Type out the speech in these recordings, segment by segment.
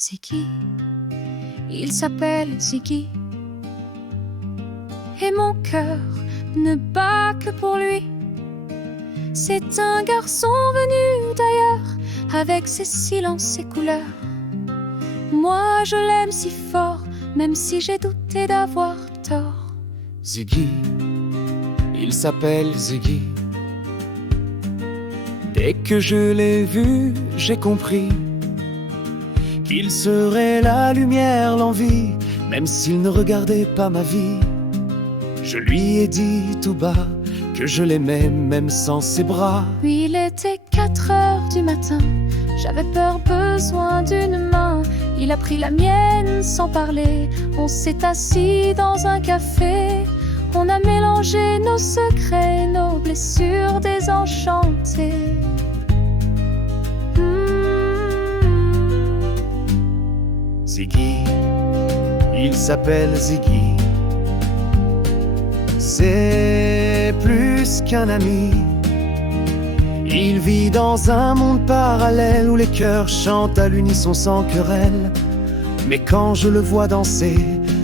Ziggy, il s'appelle Ziggy, et mon cœur ne bat que pour lui. C'est un garçon venu d'ailleurs, avec ses silences et couleurs. Moi je l'aime si fort, même si j'ai douté d'avoir tort. Ziggy, il s'appelle Ziggy. Dès que je l'ai vu, j'ai compris qu'il serait la lumière, l'envie, même s'il ne regardait pas ma vie. Je lui ai dit tout bas que je l'aimais même sans ses bras. Puis il était 4 heures du matin, j'avais peur, besoin d'une main. Il a pris la mienne sans parler, on s'est assis dans un café. On a mélangé nos secrets, nos blessures désenchantées. Ziggy, il s'appelle Ziggy. C'est plus qu'un ami. Il vit dans un monde parallèle où les cœurs chantent à l'unisson sans querelle. Mais quand je le vois danser,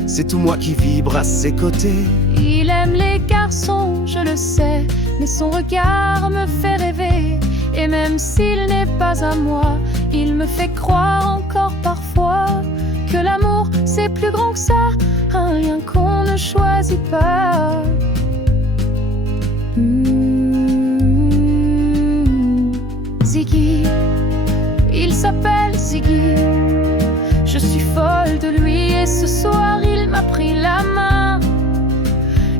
c'est tout moi qui vibre à ses côtés. Il aime les garçons, je le sais, mais son regard me fait rêver. Et même s'il n'est pas à moi, il me fait croire encore parfois que l'amour c'est plus grand que ça, un lien qu'on ne choisit pas. Ziggy, il s'appelle Ziggy. Je suis folle de lui et ce soir il m'a pris la main.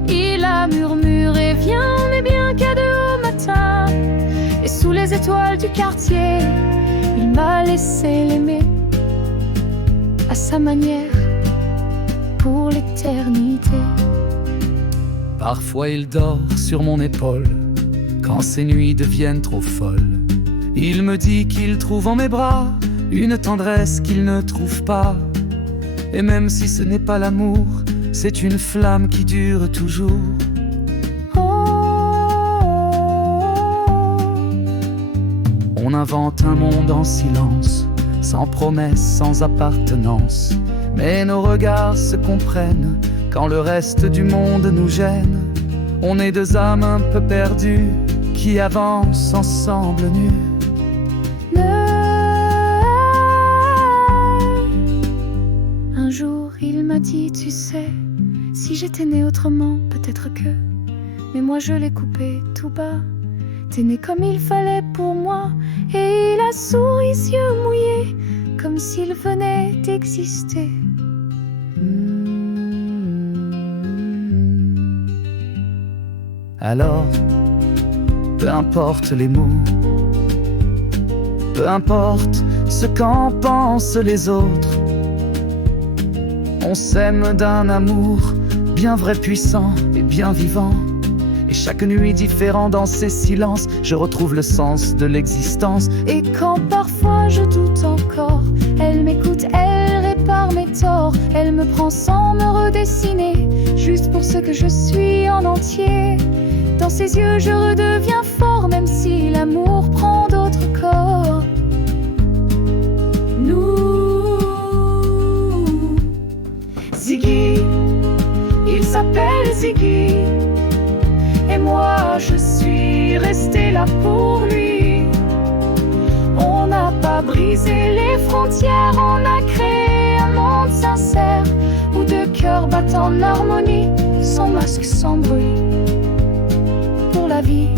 Il a murmuré viens, on est bien qu'à 2 au matin. Et sous les étoiles du quartier, il m'a laissé l'aimer à sa manière pour l'éternité. Parfois il dort sur mon épaule quand ces nuits deviennent trop folles. Il me dit qu'il trouve en mes bras une tendresse qu'il ne trouve pas. Et même si ce n'est pas l'amour, c'est une flamme qui dure toujours. On invente un monde en silence, sans promesse, sans appartenance. Mais nos regards se comprennent quand le reste du monde nous gêne. On est 2 âmes un peu perdues qui avancent ensemble nues. Un jour il m'a dit tu sais, si j'étais né autrement peut-être que, mais moi je l'ai coupé tout bas. T'es né comme il fallait pour moi. Et il a souri, yeux mouillés, comme s'il venait d'exister. Alors, peu importe les mots, peu importe ce qu'en pensent les autres, on s'aime d'un amour bien vrai, puissant et bien vivant. Et chaque nuit différent dans ces silences, je retrouve le sens de l'existence. Et quand parfois je doute encore, elle m'écoute, elle répare mes torts. Elle me prend sans me redessiner, juste pour ce que je suis en entier. Dans ses yeux je redeviens fort, même si l'amour prend d'autres corps. Nous, Ziggy, il s'appelle Ziggy. Et moi je suis restée là pour lui. On n'a pas brisé les frontières, on a créé un monde sincère où 2 cœurs battent en harmonie, sans masque, sans bruit, pour la vie.